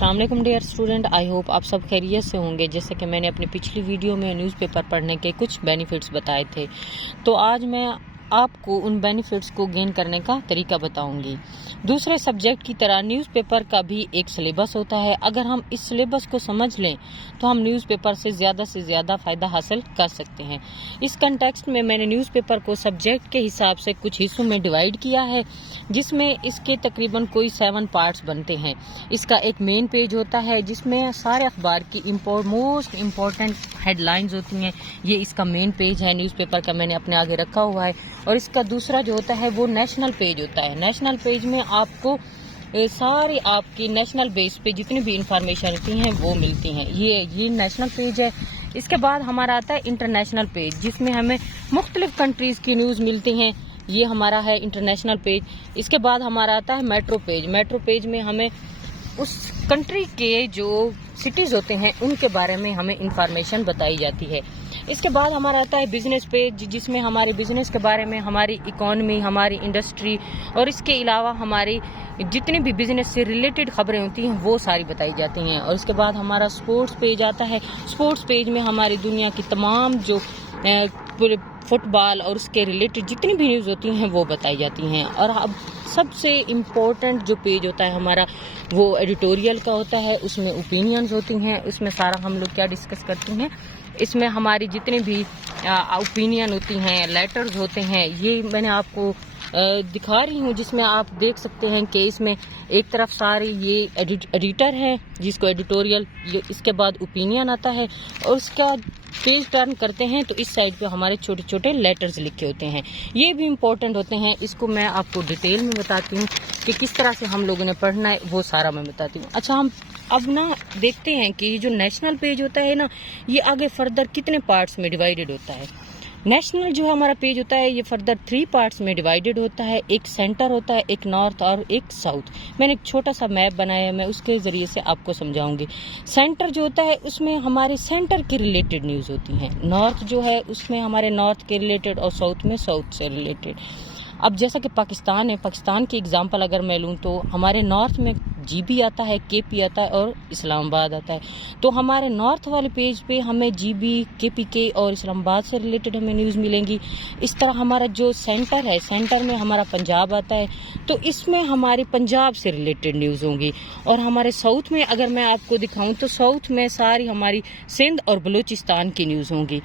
अस्सलाम वालेकुम dear student, I hope आप सब खैरियत से होंगे। जैसे कि मैंने अपनी पिछली वीडियो में न्यूज़पेपर पढ़ने के कुछ बेनिफिट्स बताए थे, तो आज मैं आपको उन बेनिफिट्स को गेन करने का तरीका बताऊंगी। दूसरे सब्जेक्ट की तरह न्यूज़पेपर का भी एक सिलेबस होता है। अगर हम इस सिलेबस को समझ लें तो हम न्यूज़पेपर से ज़्यादा फ़ायदा हासिल कर सकते हैं। इस कंटेक्स्ट में मैंने न्यूज़पेपर को सब्जेक्ट के हिसाब से कुछ हिस्सों में डिवाइड किया है, जिसमें इसके तकरीबन कोई 7 पार्ट्स बनते हैं। इसका एक मेन पेज होता है जिसमें सारे अखबार की मोस्ट इम्पॉर्टेंट हेडलाइंस होती हैं। ये इसका मेन पेज है न्यूज़पेपर का, मैंने अपने आगे रखा हुआ है। और इसका दूसरा जो होता है वो नेशनल पेज होता है। नेशनल पेज में आपको सारी आपकी नेशनल बेस पे जितनी भी इंफॉर्मेशन होती हैं वो मिलती हैं। ये नेशनल पेज है। इसके बाद हमारा आता है इंटरनेशनल पेज, जिसमें हमें मुख्तलिफ कंट्रीज़ की न्यूज़ मिलती हैं। ये हमारा है इंटरनेशनल पेज। इसके बाद हमारा आता है मेट्रो पेज। मेट्रो पेज में हमें उस कंट्री के जो सिटीज़ होते हैं उनके बारे में हमें इंफॉर्मेशन बताई जाती है। इसके बाद हमारा आता है बिजनेस पेज, जिसमें हमारे बिजनेस के बारे में, हमारी इकॉनमी, हमारी इंडस्ट्री और इसके अलावा हमारी जितनी भी बिजनेस से रिलेटेड खबरें होती हैं वो सारी बताई जाती हैं। और इसके बाद हमारा स्पोर्ट्स पेज आता है। स्पोर्ट्स पेज में हमारी दुनिया की तमाम जो फुटबॉल और उसके रिलेटेड जितनी भी न्यूज़ होती हैं वो बताई जाती हैं। और अब सबसे इम्पोर्टेंट जो पेज होता है हमारा वो एडिटोरियल का होता है। उसमें ओपिनियंस होती हैं, उसमें सारा हम लोग क्या डिस्कस करते हैं, इसमें हमारी जितनी भी ओपिनियन होती हैं, लेटर्स होते हैं, ये मैंने आपको दिखा रही हूँ, जिसमें आप देख सकते हैं कि इसमें एक तरफ सारी ये एडिटर है जिसको एडिटोरियल, इसके बाद ओपिनियन आता है और उसका पेज टर्न करते हैं तो इस साइड पे हमारे छोटे छोटे लेटर्स लिखे होते हैं। ये भी इम्पोर्टेंट होते हैं। इसको मैं आपको डिटेल में बताती हूँ कि किस तरह से हम लोगों ने पढ़ना है, वो सारा मैं बताती हूँ। अच्छा, हम अब ना देखते हैं कि ये जो नेशनल पेज होता है ना, ये आगे फर्दर कितने पार्ट्स में डिवाइडेड होता है। नेशनल जो हमारा पेज होता है ये फर्दर 3 पार्ट्स में डिवाइडेड होता है। एक सेंटर होता है, एक नॉर्थ और एक साउथ। मैंने एक छोटा सा मैप बनाया है, मैं उसके ज़रिए से आपको समझाऊंगी। सेंटर जो होता है उसमें हमारे सेंटर के रिलेटेड न्यूज़ होती हैं। नॉर्थ जो है उसमें हमारे नॉर्थ के रिलेटेड और साउथ में साउथ से रिलेटेड। अब जैसा कि पाकिस्तान है, पाकिस्तान की एग्जांपल अगर मैं लूँ तो हमारे नॉर्थ में जीबी आता है, केपी आता है और इस्लामाबाद आता है। तो हमारे नॉर्थ वाले पेज पे हमें जीबी, केपीके और इस्लामाबाद से रिलेटेड हमें न्यूज़ मिलेंगी। इस तरह हमारा जो सेंटर है, सेंटर में हमारा पंजाब आता है तो इसमें हमारे पंजाब से रिलेटेड न्यूज़ होंगी। और हमारे साउथ में अगर मैं आपको दिखाऊँ तो साउथ में सारी हमारी सिंध और बलूचिस्तान की न्यूज़ होंगी।